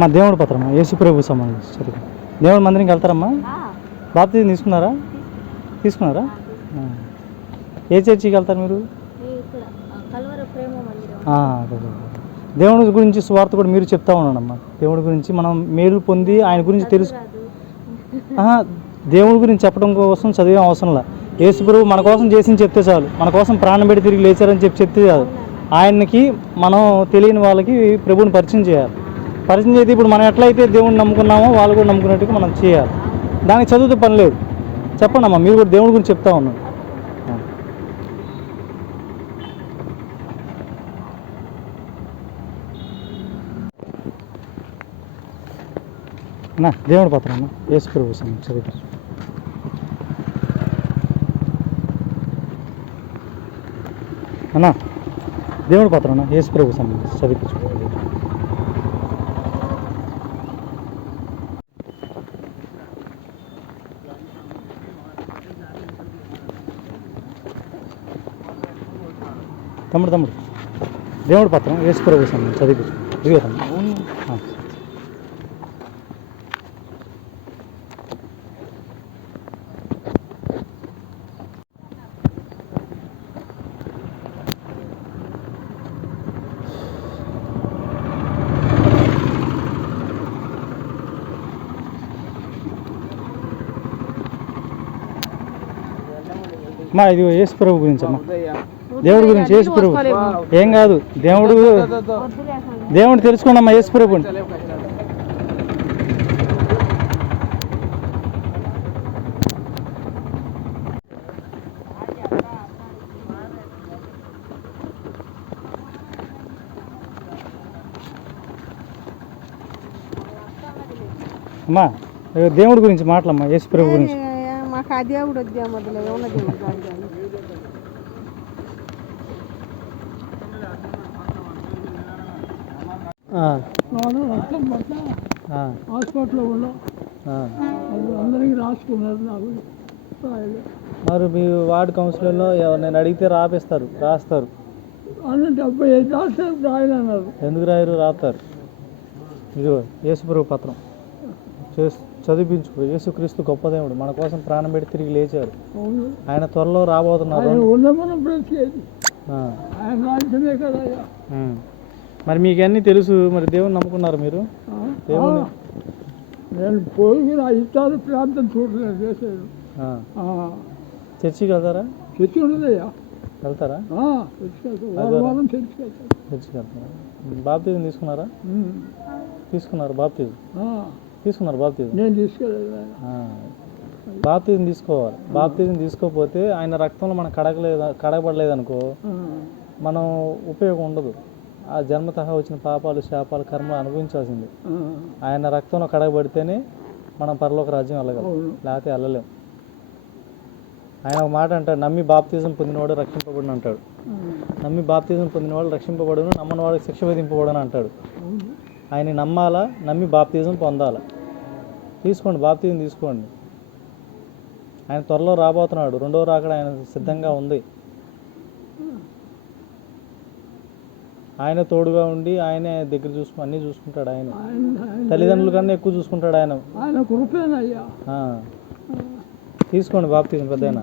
మా దేవుడి పత్రం యేసు ప్రభు సంబంధించి చదువు. దేవుడి మందిరంకి వెళ్తారమ్మా? బాప్తిజం తీసుకున్నారా? తీసుకున్నారా? ఏ చర్చికి వెళ్తారు మీరు? దేవుడి గురించి స్వార్థ కూడా మీరు చెప్తా ఉన్నానమ్మా. దేవుడి గురించి మనం మేలు పొంది ఆయన గురించి తెలుసు. దేవుడి గురించి చెప్పడం కోసం చదివే అవసరంలా. యేసు ప్రభు మన కోసం చేసింది చెప్తే చాలు. మన కోసం ప్రాణం పెట్టి తిరిగి లేచారని చెప్తే చాలు. ఆయనకి మనం తెలియని వాళ్ళకి ప్రభువుని పరిచయం చేయాలి. పరిచయం చేస్తే ఇప్పుడు మనం ఎట్లయితే దేవుడిని నమ్ముకున్నామో వాళ్ళు కూడా నమ్ముకున్నట్టుగా మనం చేయాలి. దానికి చదువుతో పని లేదు. చెప్పండి అమ్మా, మీరు కూడా దేవుడి గురించి చెప్తా ఉన్నాను. అన్నా దేవుడి పత్రం అన్న యేసు ప్రభు చదువు. అన్నా దేవుడి పత్రం అన్న యేసు ప్రభు సంబంధించి చదివించు. తమ్ముడు దేవుడి పత్రం యేసు ప్రభు సంబంధించి చదివించు. ఇదిగో తమ్ముడు. అమ్మా ఇది యేసు ప్రభు గురించి అమ్మా. దేవుడి గురించి యేసు ప్రభు ఏం కాదు. దేవుడు తెలుసుకోండి అమ్మా. యేసు ప్రభు అమ్మా దేవుడి గురించి మాట్లాడమ్మా. యేసు ప్రభు గురించి మాకు ఆ దేవుడు వద్దా మొదలు ఏమన్నా దేవుడు కాదు. హాస్పిటల్లో ఉన్నాం, అందరికీ రాసుకున్నారు. నాకు మరి మీ వార్డు కౌన్సిలర్లో నేను అడిగితే రాస్తారు. అన్న 75 రాస్తారు, రాయలన్నారు. ఎందుకు రాయరు? రాస్తారు. ఇదిగో యేసుప్రభు పత్రం చదివించుకో. యేసుక్రీస్తు గొప్ప దేవుడు, మన కోసం ప్రాణం పెట్టి తిరిగి లేచారు. ఆయన త్వరలో రాబోతున్నారు. మరి మీకు అన్నీ తెలుసు. మరి దేవుని నమ్ముకున్నారు మీరు? దేవుని నేను పోయి ఇష్టాలు ప్రాంతం చూడలేదు చేశాను. చర్చికి వెళ్తారా? చర్చి ఉండదయ్యా. వెళ్తారా? చర్చికి వెళ్తారా? బాప్తిజం తీసుకున్నారా? తీసుకున్నారు బాప్తిజం. నేను తీసుకోలేదు. బాప్తిజం తీసుకోవాలి. బాప్తిజం తీసుకోకపోతే ఆయన రక్తంలో మనం కడగబడలేదు అనుకో, మనం ఉపయోగం ఉండదు. ఆ జన్మతః వచ్చిన పాపాలు, శాపాలు, కర్మలు అనుభవించాల్సింది. ఆయన రక్తంలో కడగబడితేనే మనం పరలోక రాజ్యం వెళ్ళగలం, లేకపోతే వెళ్ళలేం. ఆయన ఒక మాట అంటాడు, నమ్మి బాప్తిజం పొందినవాడు రక్షింపబడును అంటాడు. నమ్మి బాప్తిజం పొందినవాడు రక్షింపబడును, నమ్మని వాడికి శిక్ష విధింపబడును అంటాడు. ఆయన నమ్మాలా, నమ్మి బాప్తిజం పొందాలా. తీసుకోండి, బాప్తిజం తీసుకోండి. ఆయన త్వరలో రాబోతున్నాడు. రెండవ రాకడ ఆయన సిద్ధంగా ఉంది. ఆయన తోడుగా ఉండి ఆయన దగ్గర అన్నీ చూసుకుంటాడు. ఆయన తల్లిదండ్రుల కన్నా ఎక్కువ చూసుకుంటాడు ఆయన. ఆయన కృపేనయ్యా. తీసుకోండి బాప్తిజం పెద్దయినా.